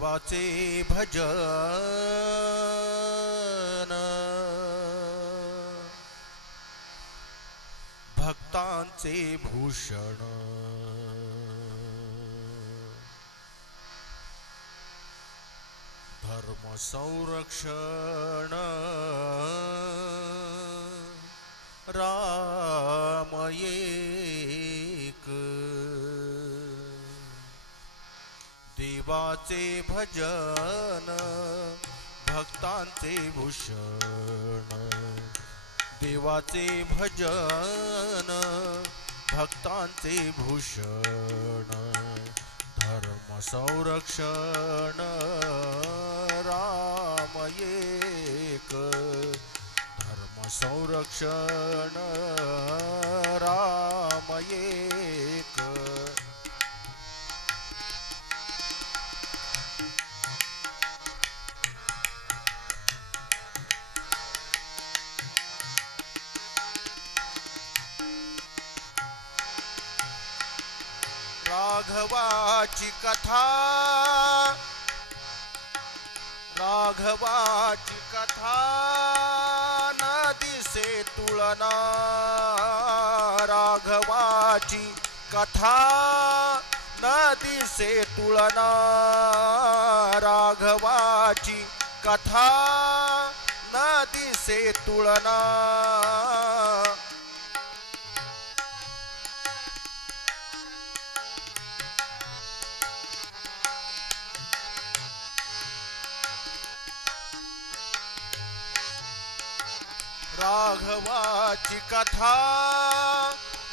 देवाचे भजन भक्तांचे भूषण धर्म संरक्षण राम एक देवाचे भजन भक्तांचे भूषण देवाचे भजन भक्तांचे भूषण धर्म संरक्षण राम एक धर्म संरक्षण राम एक राघवाची कथा राघवाची कथा न दिसे तुलना राघवाची कथा न दिसे तुलना राघवाची कथा न दिसे तुलना राघवाची कथा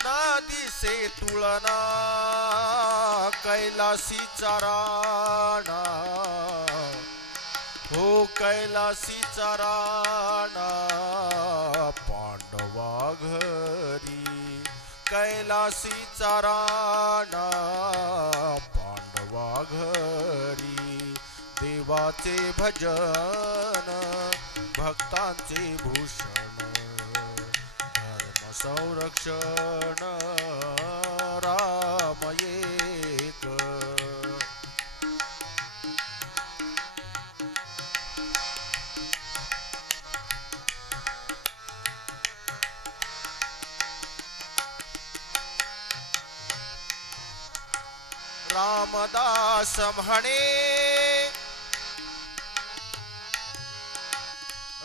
न दिसे तुलना कैलासीचा राणा हो कैलासीचा राणा पांडवा घरी कैलासीचा राणा पांडवा घरी देवाचे भजन भक्तांचे भूषण धर्म संरक्षण राम एक रामदास म्हणे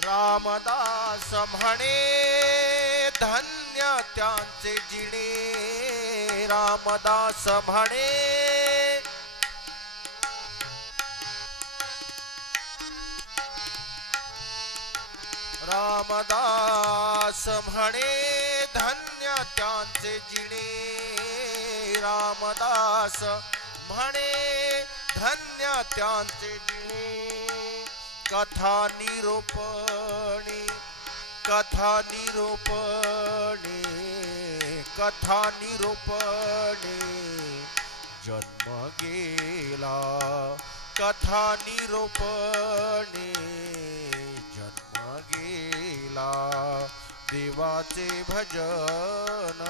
रामदास म्हणे धन्य त्यांचे जिणे रामदास म्हणे रामदास म्हणे धन्य त्यांचे जिणे रामदास म्हणे धन्य त्यांचे जिणे कथा निरूपणी कथा निरूपणी कथा निरूपणी जन्म गेला कथा निरूपणी जन्म गेला देवाचे भजन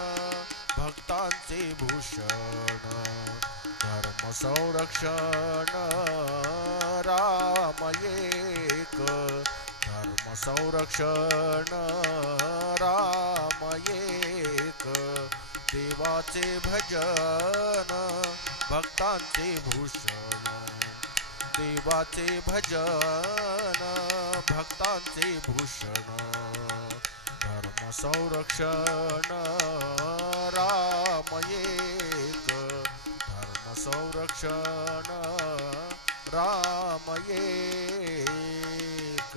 भक्तांचे भूषण धर्म संरक्षण राम एक धर्म संरक्षण राम एक देवाचे भजन भक्तांचे भूषण देवाचे भजन भक्तांचे भूषण धर्म संरक्षण राम एक धर्म संरक्षण राम एक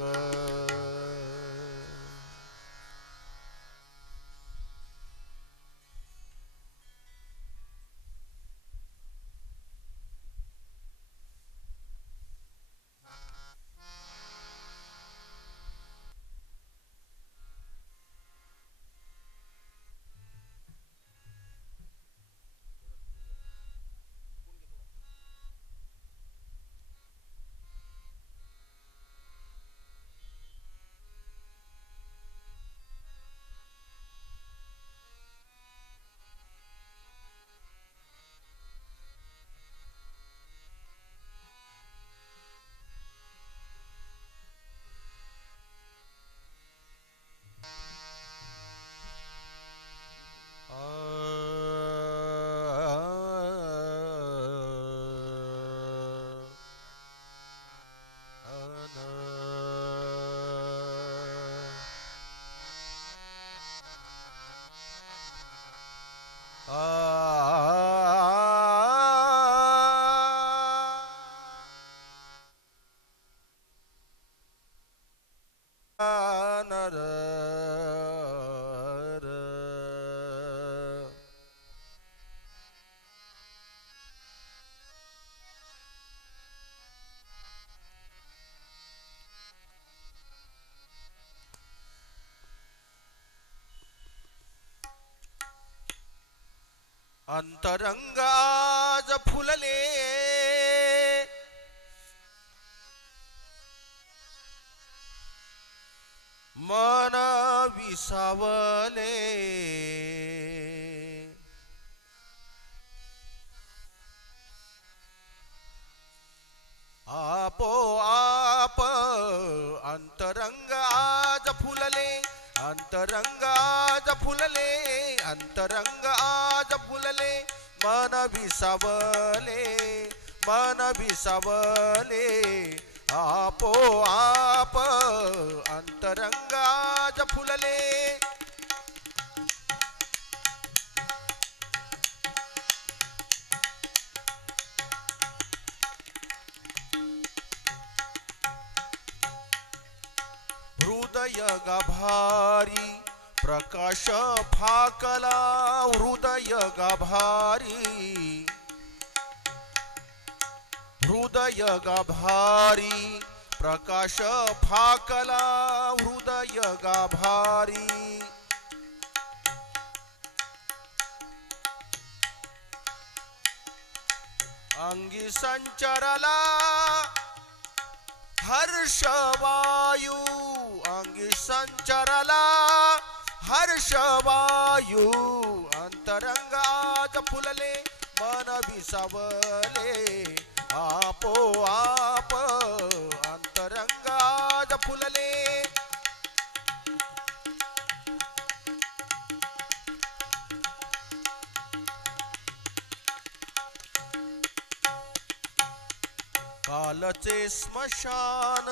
अंतरंग आज फुलले मन विसावले आपोआप अंतरंग आज फुलले अंतरंग आज फुलले अंतरंग आज फुलले मन विसावले आपोआप अंतरंग आज फुलले हृदय गाभारी प्रकाश फाकला हृदय गाभारी प्रकाश फाकला हृदय गाभारी अंगी संचरला हर्षवायू अंगी संचरला हर्षवायू अंतरंगात फुलले मन विसावले आपोआप अंतरंगात फुलले कालचे स्मशान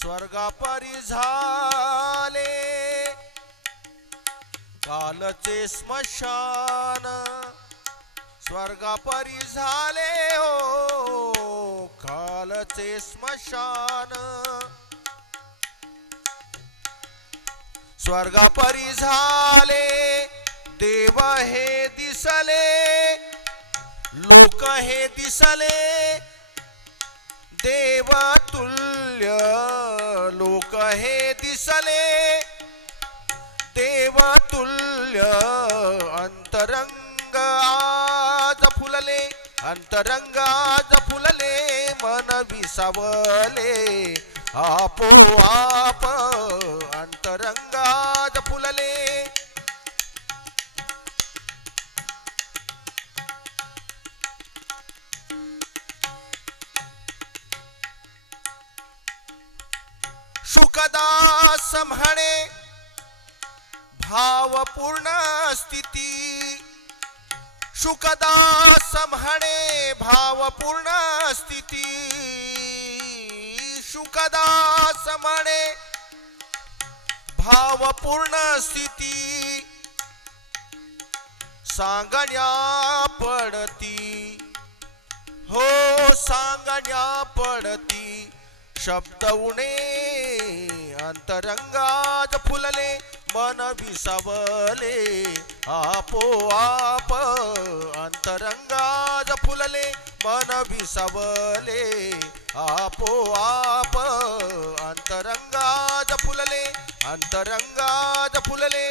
स्वर्गापरी झाले कालचे स्मशान स्वर्गापरी झाले हो कालचे स्मशान स्वर्गापरी झाले देव हे दिसले लोक हे दिसले देवतुल्य लोक हे दिसले देवतुल्य अंतरंग आज फुलले अंतरंग आज फुलले मन विसावले आपोआप अंतरंग आज फुलले शुकदास म्हणे भावपूर्ण स्थिती शुकदास म्हणे भावपूर्ण स्थिती शुकदास म्हणे भावपूर्ण स्थिती सांगण्या पडती हो सांगण्या पडती शब्द उणे अंतरंगात फुलले मन विसावले आपोआप अंतरंगात फुलले मन विसावले आपोआप अंतरंगात फुलले अंतरंगात फुलले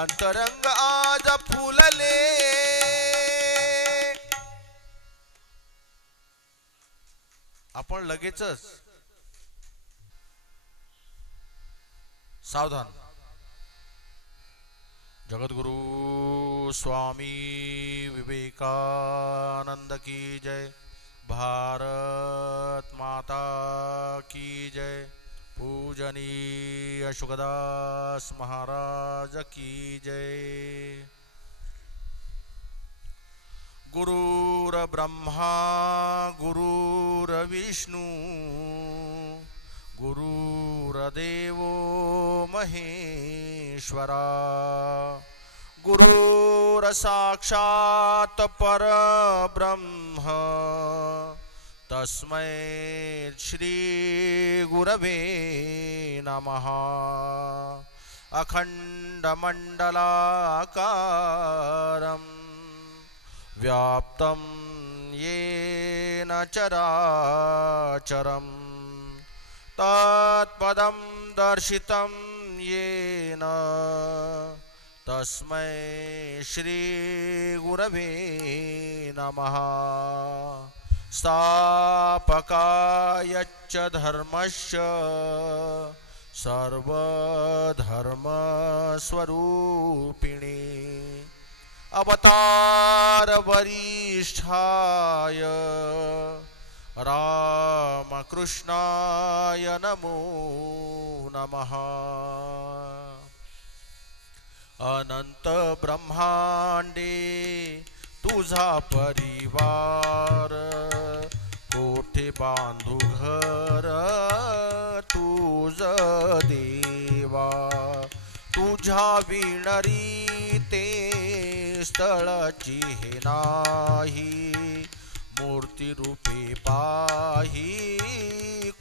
अंतरंगात फुलले आपण लगेचच सावधान जगद्गुरु स्वामी विवेकानंद की जय भारत माता की जय पूजनीय शुकदास महाराज की जय गुरुर ब्रह्मा गुरुर विष्णु गुरुर्देवो महेश्वरा गुरुर्साक्षात् परब्रह्म तस्मै श्री गुरवे नमः अखण्डमण्डलाकारं व्याप्तं येन चराचरम् तत्पदं दर्शितं येन तस्मै श्री गुरवे नमः। स्थापकायच्च धर्मस्य सर्वधर्मस्वरूपिणे अवतार वरिष्ठाय रामकृष्णाय नमो नमः। अनंत ब्रह्मांडे तुझा परिवार, कोठे बांधू घर तुझ देवा, तुझ्या विणरी ते स्थळाची हे नाही, मूर्ती रूपे पाही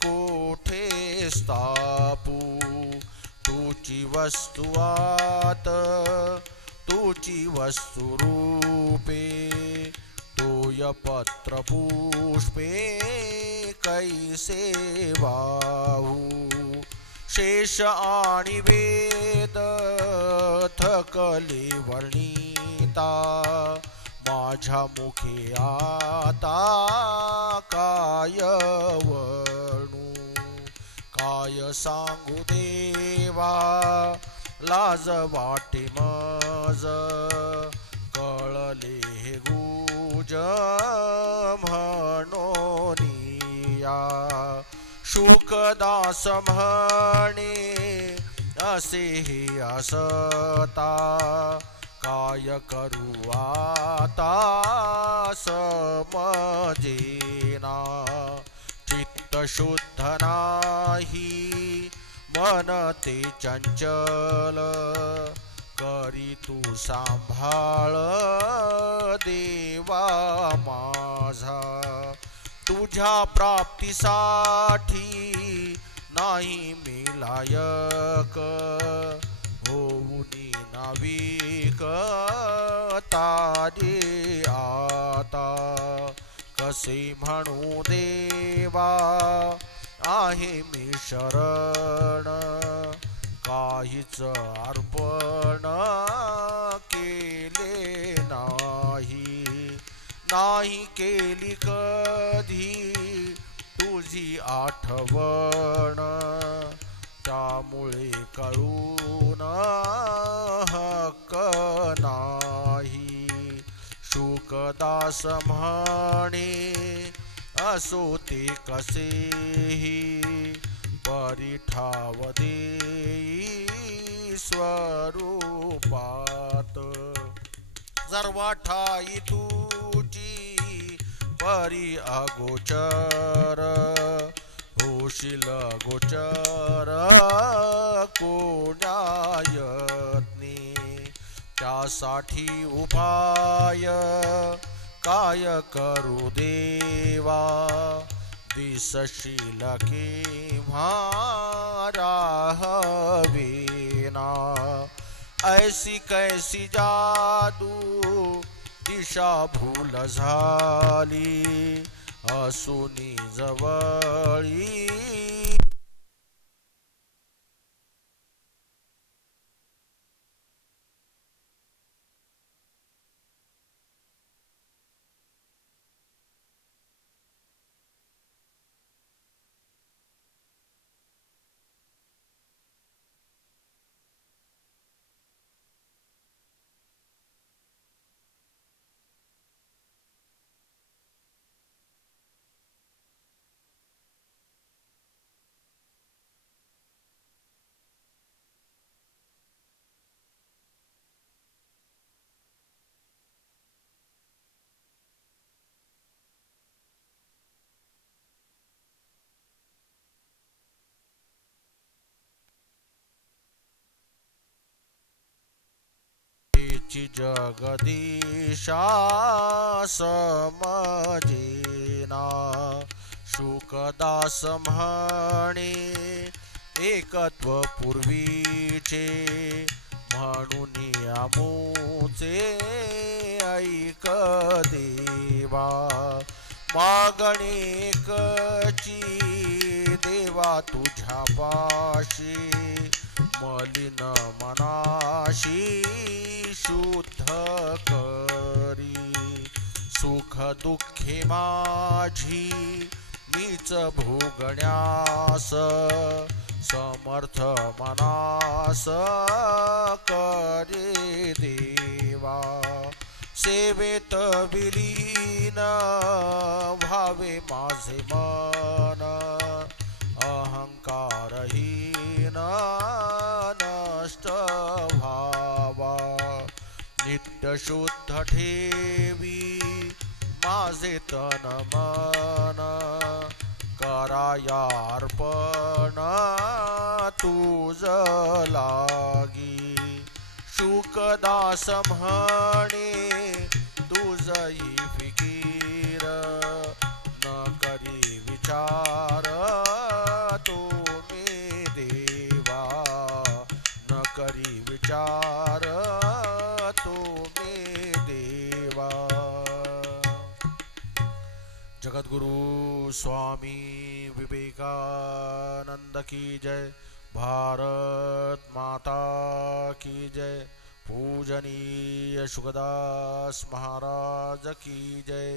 कोठे स्थापू, तुची वस्तुआत तुची वस्तु रूपे, तोय पत्र पुष्पे कैसे वाहू, शेष आणि वेद थकले वर्णिता, माझ्या मुखे आता काय वर्णू, काय सांगू देवा लाज वाटे मज, कळले हे गुज म्हणोनिया, शुकदास म्हणे असे हे असता, काय करू आता समजेना, चित्त शुद्ध नाही मन ते चंचल, करी तू सांभाळ देवा माझा, तुझ्या प्राप्तीसाठी नाही मी लायक, होऊनी नाविक तारे आता, कसे म्हणू देवा आहे मी शरण, काहीच अर्पण केले नाही, नाही केली कधी तुझी आठवण, त्यामुळे कळून हक्क नाही, शुकदास म्हणे असो ते कसेही, परिठाव देई स्वरूपात, सर्व ठाई तुझी परी अगोचर, होशील गोचर कोण्या यत्नी, त्यासाठी उपाय काय करू देवा, दिसशील केव्हा राहवेना, ऐसी कैसी जादू दिशा भूल झाली, असुनी जवळी जगदीशा समजेना, शुकदास म्हणे एकत्व पूर्वीचे, म्हणून आमूचे ऐक देवा, मागणे कची देवा तुझ्या पाशी, मलिन मनाशी दुःखे माझी मीच भोगण्यास समर्थ मनास करे देवा सेवेत विलीन व्हावे माझे मन अहंकारहीन नष्ट व्हावा नित्य शुद्ध ठेवी माझे तन मन कराया अर्पण तुझ लागी शुकदास म्हणे तुझई फिकीर न करी विचार तुम्ही देवा न करी विचार तुम्ही देवा। जगद्गुरु स्वामी विवेकानंद की जय। भारत माता की जय। पूजनीय शुकदास महाराज की जय।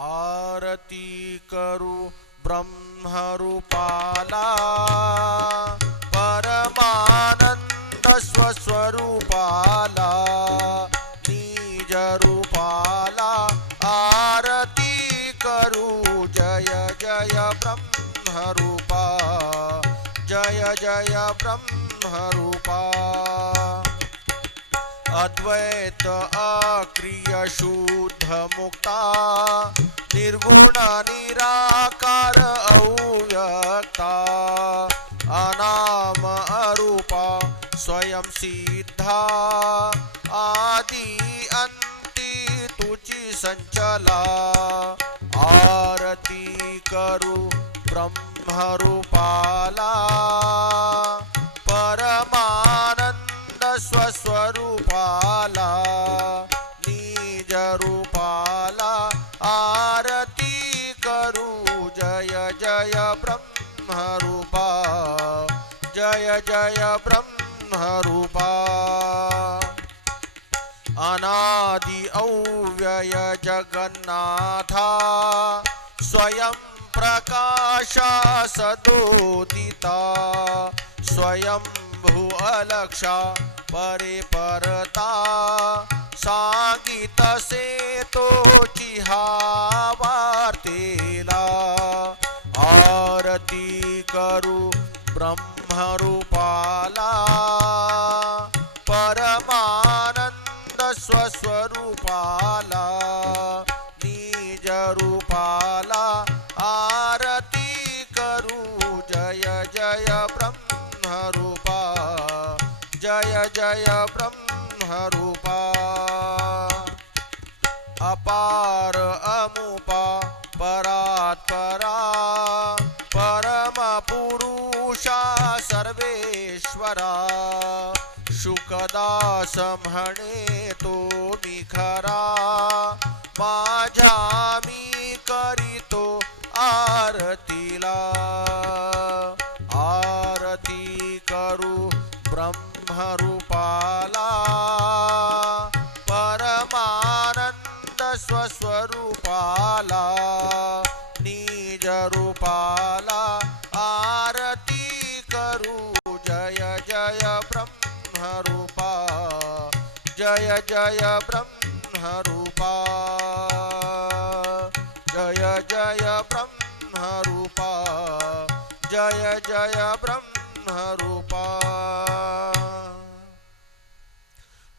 आरती करू ब्रह्मरूपाला परमानंद स्वस्वरूपाला निज रूपाला आरती करू जय जय ब्रह्मरूपा जय जय ब्रह्मरूपा। अद्वैत अक्रिय शुद्ध मुक्ता निर्गुण निराकार अव्यक्ता अनाम अरूपा स्वयं सिद्धा आदि अंती तुझी संचला आरती करू ब्रह्मरूपाला परमानंद स्वस्वरूपाला निज रूपाला आरती करू जय जय ब्रह्मरूपा जय जय ब्रह्मरूपा। अनादि अव्यय जगन्नाथा स्वयं प्रकाशा सदोदिता स्वयं भू अलक्षा परे परता सांगित से तोची वार्तेला आरती करू ब्रह्मरूपाला परमानंद स्वस्वरूपाला निज रूपाला आरती करू जय जय ब्रह्मरूपा जय जय ब्रह्मरूपा। अपार अमुपा परात्परा परम पुरुषा सर्वेश्वरा शुकदास म्हणे तो मी खरा माझ्या मी करीतो आरतीला आरती करू ब्रह्मरूपाला परमानंद स्वस्वरूपाला निज रूपाला आरती करू जय जय ब्रह्मरूपा जय जय ब्रह्मरूपा जय जय ब्रह्मरूपा जय जय ब्रह्मरूपा।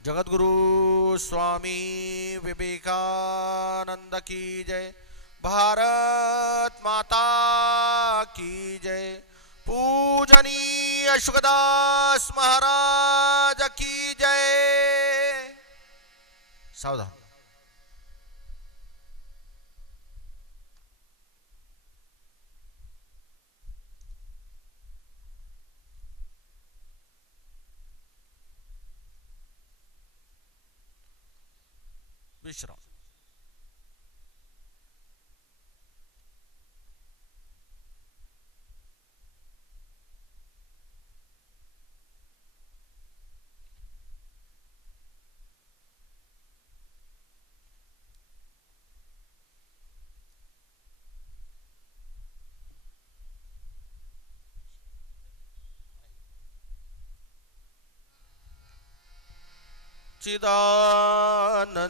जगद्गुरु स्वामी विवेकानंद की जय। भारत माता की जय। पूजनीय शुकदास महाराज की जय। सावधान। विश्राम। चिदानन्दरूप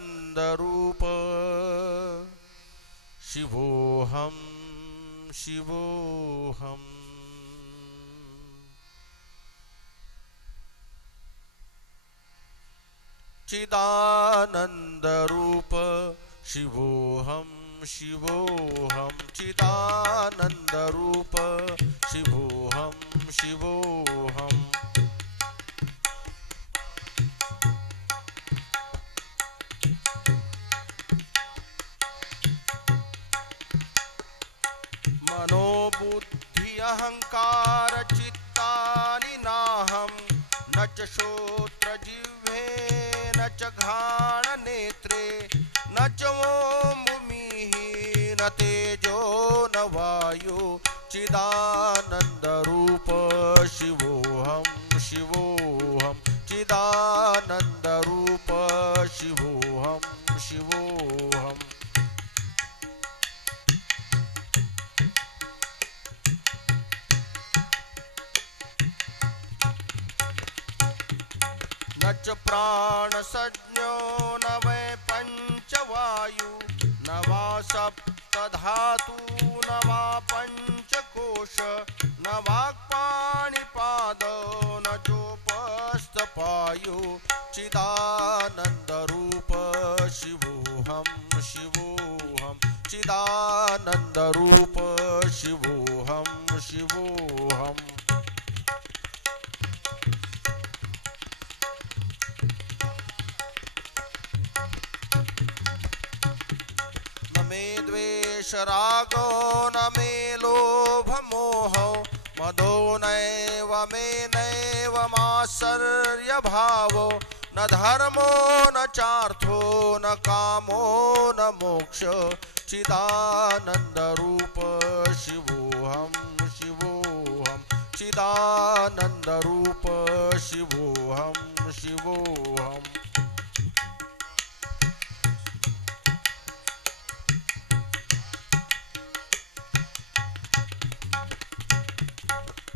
शिवोऽहं शिवोऽहम् चिदानन्दरूप शिवोऽहं शिवोऽहं चिदानन्दरूप शिवोऽहं शिवोऽहम् मनोबुद्धि अहंकार चित्तानि नाहं न च श्रोत्रजिह्वे न च घ्राणनेत्रे न च भूमिः न तेजो न वायु चिदानन्दरूप शिवोऽहं शिवोऽहं चिदानन्दरूप शिवोऽहं शिवोऽहम् न च प्राणसज्ञो न वै पञ्चवायु न वा सप्तधातु न वा पञ्चकोश न वाक्पाणिपादो न चोपस्थपायु चिदानन्दरूप शिवोऽहं शिवोऽहं चिदानन्दरूप शिवोऽहं शिवोऽहम् न मे द्वेषरागो न मे लोभमोहो मदो नैव मे नैव मात्सर्यभावो न धर्मो न चार्थो न कामो न मोक्ष चिदानन्दरूप शिवोऽहं शिवोऽहं चिदानन्दरूप शिवोऽहं शिवोऽहम्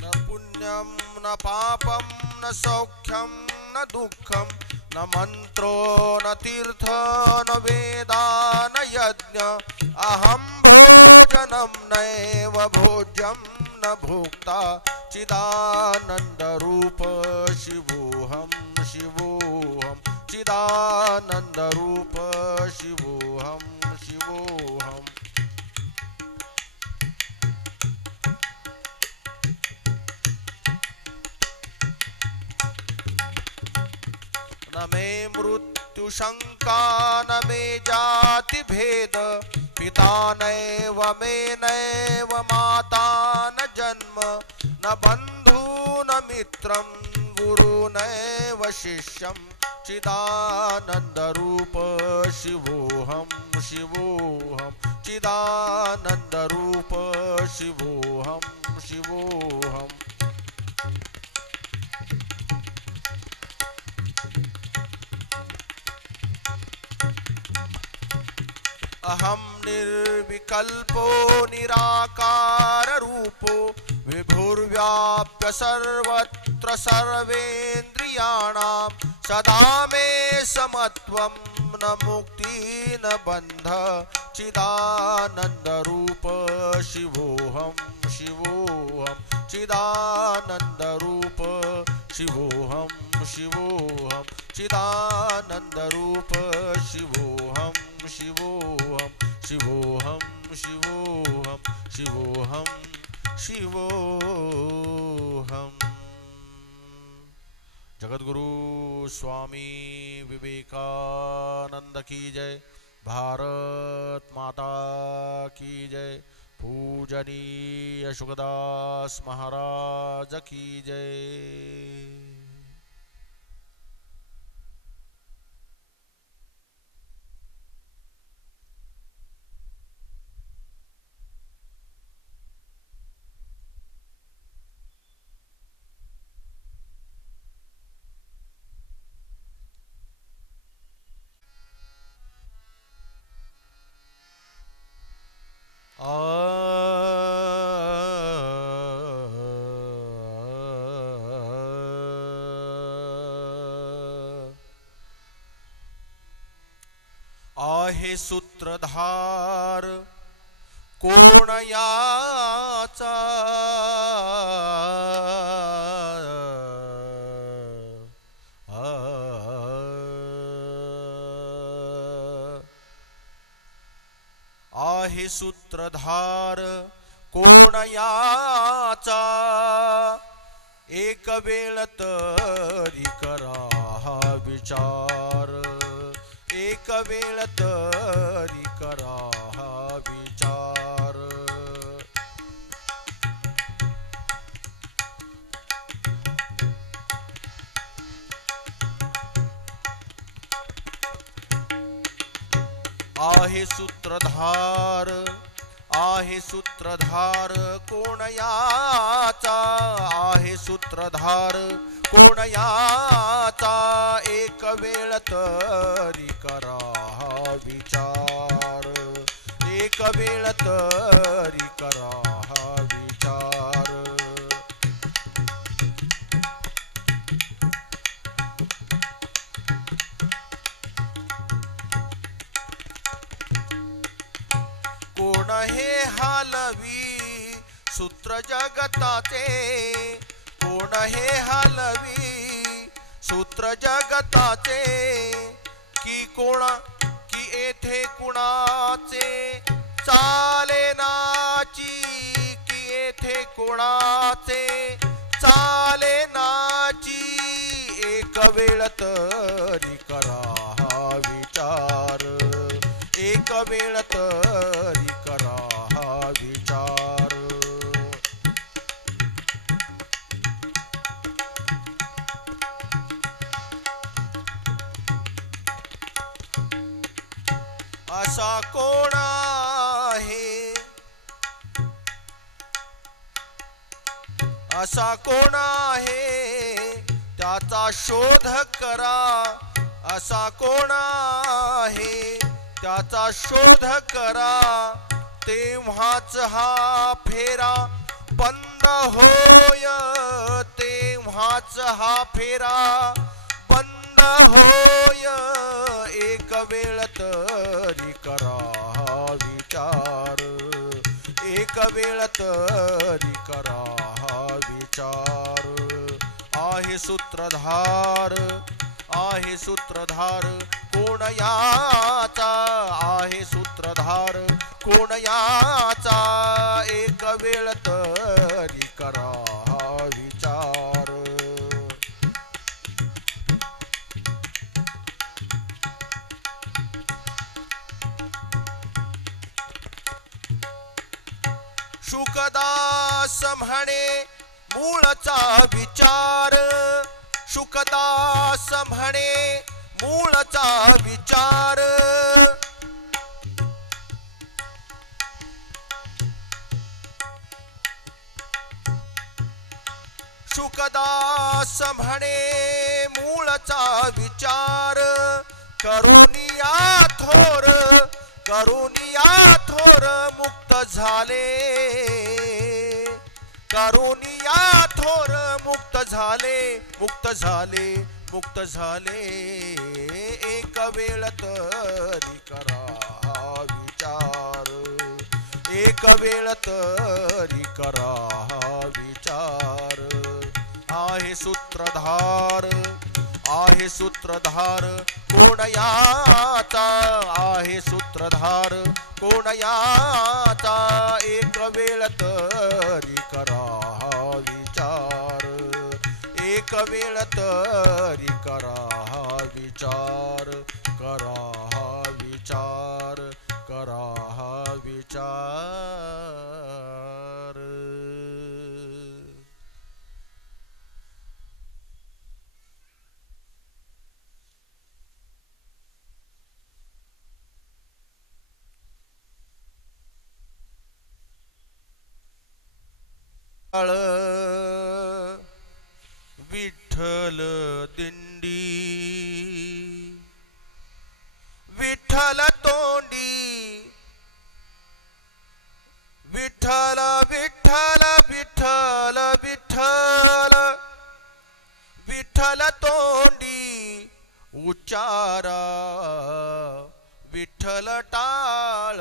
न पुण्यं न पापं न सौख्यं न दुःखं न मन्त्रो न तीर्थ न वेदा न यज्ञ अहं भोजनं नैव भोज्यं न भोक्ता चिदानन्दरूप शिवोऽहं शिवोऽहं चिदानन्दरूप शिवोऽहं शिवोऽहम् न मे मृत्युशङ्का न मे जातिभेद पिता नैव मे नैव माता न जन्म न बन्धु न मित्रं गुरु नैव शिष्यं चिदानन्दरूप शिवोऽहं शिवोऽहं चिदानन्दरूप शिवोऽहं शिवोऽहम् अहं निर्विकल्पो निराकाररूपो विभुर्व्याप्य सर्वत्र सर्वेन्द्रियाणां सदा मे समत्वं न मुक्ति न बन्ध चिदानन्दरूप शिवोऽहं शिवोऽहं चिदानन्दरूप शिवोऽहं शिवोऽहं चिदानन्दरूप शिवोऽहं शिवोऽहं शिवोऽहं शिवोऽहं शिवोऽहं शिवोऽहम् जगद्गुरु स्वामी विवेकानंद की जय। भारत माता की जय। पूजनीय शुकदास महाराज की जय। आ। आहे सूत्रधार कोण याचा आहे सूत्रधार कोण याचा एक वेळ तरी करा हा विचार एक वेळ तरी करा हा विचार आहे सूत्रधार कोण याचा आहे सूत्रधार कोण याचा एक वेळ तरी करा हा विचार एक वेळ तरी करा हा विचार कोण हे हालवी सूत्र जगताचे कोण हे हालवी सूत्र जगताचे की येथे कुणाचे चालेनाची की येथे कुणाचे चालेनाची एक वेळ तरी करा हा विचार एक वेळ तरी करा हा विचार असा कोण आहे असा कोण आहे त्याचा शोध करा असा कोण आहे त्याचा शोध करा तेव्हाच हा फेरा बंद होय तेव्हाच हा फेरा बंद होय एक वेळ तरी करा हा विचार एक वेळ तरी करा हा विचार आहे सूत्रधार कोण याचा आहे सूत्रधार कोण याचा एक वेळ तरी करा हा विचार शुकदास म्हणे मूळचा विचार शुकदास म्हणे मूळचा विचार शुकदास म्हणे मूळचा विचार करुनिया थोर मुक्त झाले करुनिया थोर मुक्त झाले एक वेळ तरी करा हा विचार एक वेळ तरी करा हा विचार आहे सूत्रधार कोण याचा आहे सूत्रधार कोण याचा एक वेळ तरी करा हा विचार एक वेळ तरी करा हा विचार करा हा विचार करा हा विचार विठ्ठल दिंडी विठ्ठल तोंडी विठ्ठल विठ्ठल विठ्ठल विठ्ठल विठ्ठल तोंडी उच्चारा विठ्ठल विठ्ठल टाळ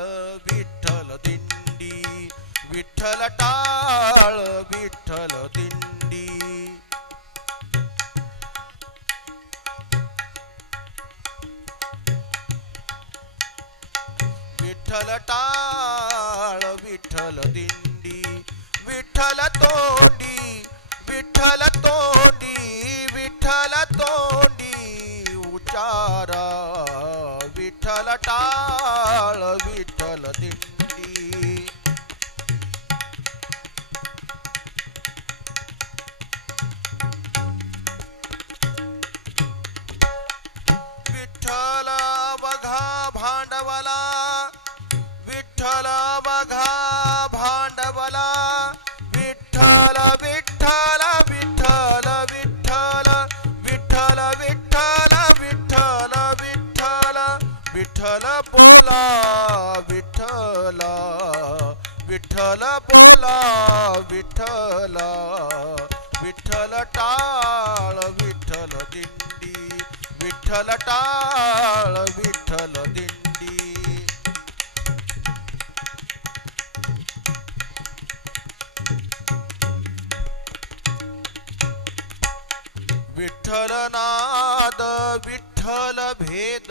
विठ्ठल दिंडी, विठ्ठल टाळ विठ्ठल दिंडी. विठ्ठल टाळ विठ्ठल दिंडी, विठ्ठल तोंडी, विठ्ठल तोंडी, विठ्ठल तोंडी उचारा, विठ्ठल टाळ विठ्ठल दिंडी. विठ्ठल बघा भांडवला, विठ्ठल बघा भांडवला, विठ्ठल विठ्ठल विठ्ठल विठ्ठल विठ्ठल विठ्ठल विठ्ठल विठ्ठल विठ्ठल बोला, विठ्ठला विठ्ठल बोला, विठ्ठला विठ्ठल टाळ विठ्ठल दिंडी, विठ्ठल टाळ विठ्ठल दिंडी. विठ्ठल नाद विठ्ठल भेद,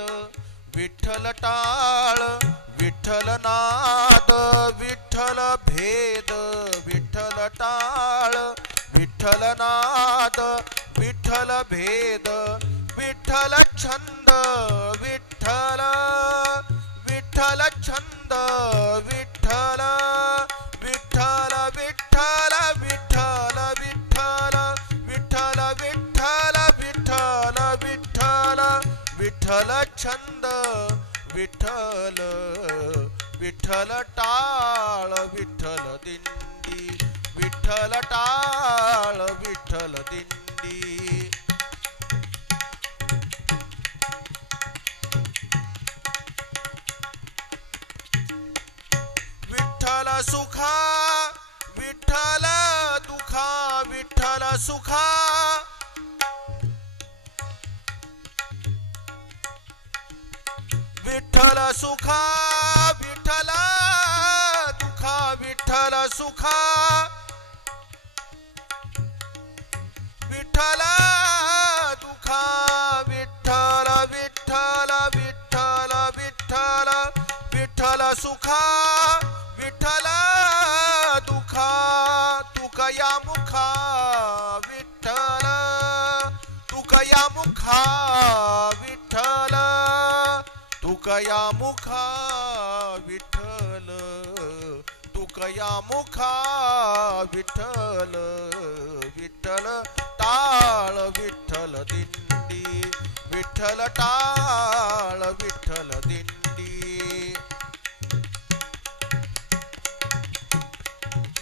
विठ्ठल टाळ विठ्ठल नाद, विठ्ठल भेद विठ्ठल टाळ, विठ्ठल नाद विठ्ठल भेद, विठ्ठल छंद विठ्ठल, विठ्ठल छंद विठ्ठल, विठ्ठल विठ्ठल विठ्ठल विठ्ठल विठ्ठल विठ्ठल विठ्ठल विठ्ठल विठ्ठल छंद विठ्ठल, विठ्ठल टाळ विठ्ठल दिंडी, विठ्ठल टाळ विठ्ठल दिंडी. विठ्ठल सुखा विठ्ठल दुखा, विठ्ठल सुखा, विठ्ठल सुखा, विठ्ठल दुखा, विठ्ठल सुखा, विठ्ठल दुखा, विठ्ठल विठ्ठल विठ्ठल विठ्ठल विठ्ठल सुखा, विठ्ठल दुखा, तुकया मुखा, विठ्ठल तुकया मुखा, विठ्ठल तुकया मुखा, विठ्ठल तुकया मुखा, विठ्ठल विठ्ठल टाळ विठ्ठल दिंडी, विठ्ठल टाळ विठ्ठल दिंडी.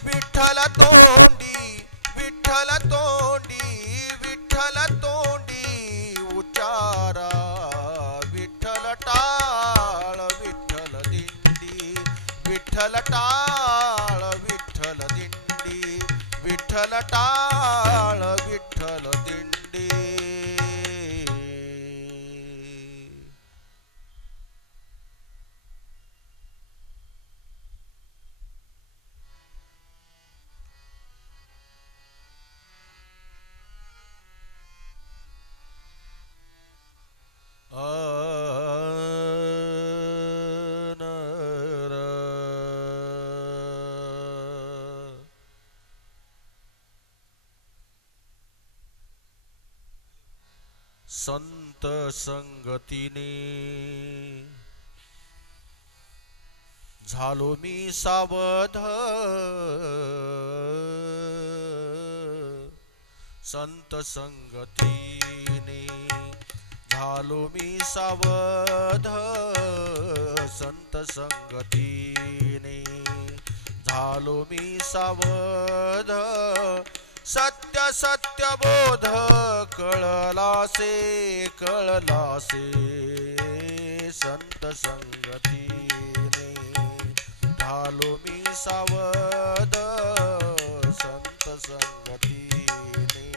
विठ्ठल तोंडी, विठ्ठल तोंडी, विठ्ठल तोंडी उचारा, विठ्ठल टाळ विठ्ठल दिंडी, विठ्ठल टाळ विठ्ठल दिंडी, विठ्ठल टाळ विठ्ठल दिंडी. संत संगतीने झालो मी सावध, संत संगतीने झालो मी सावध, संत संगतीने झालो मी सावध. सत्य सत्य बोध कळलासे कळलासे, संत संगतीने झालो मी सावध, संत संगतीने.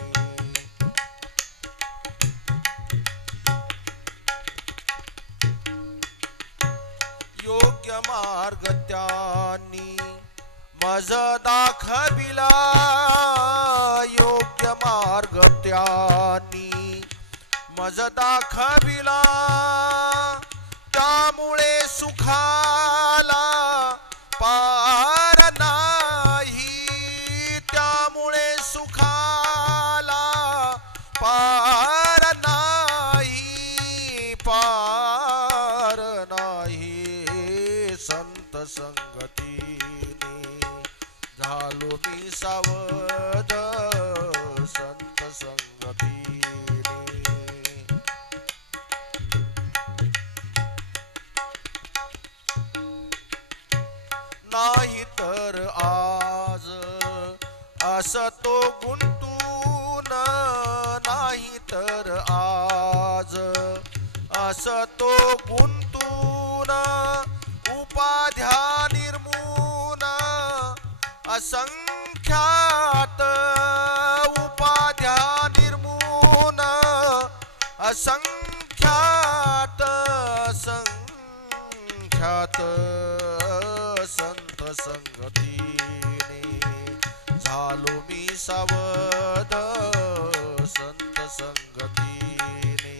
मार्ग त्यांनी मज दाखविला योग्य मार्ग त्यांनी मज दाखविला त्यामुळे सुखाला पार नाही त्यामुळे सुखाला पार नाही पार नाही संत संगतीने झालो मी सावध संत संगतीने नाही तर आज असतो गुंतून नाही तर आज असतो गुंतून उपाध्या निर्मून असंख्यात उपाध्या निर्मून असंख्यात असंख्यात संत संगतीने झालो मी सावध संत संगतीने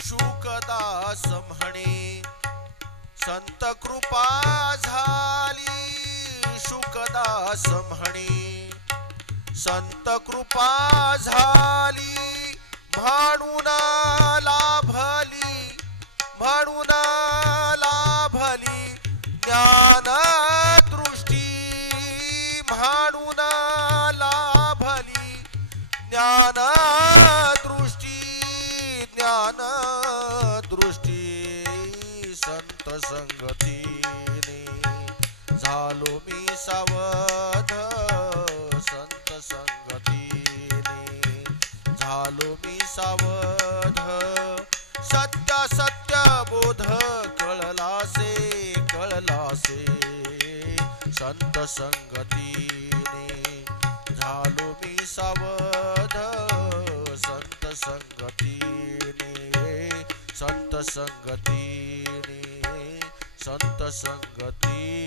शुकदास म्हणे संत कृपा झाली शुकदास म्हणे संत कृपा झाली म्हणून लाभली ज्ञान दृष्टी म्हणून लाभली ज्ञान दृष्टी संत संगतीने झालो मी सावध संत संगतीने झालो मी सावध सत्य सत्य बोध कळलासे संत संगतीने झालो मी सावध संत संगतीने संत संगतीने संत संगती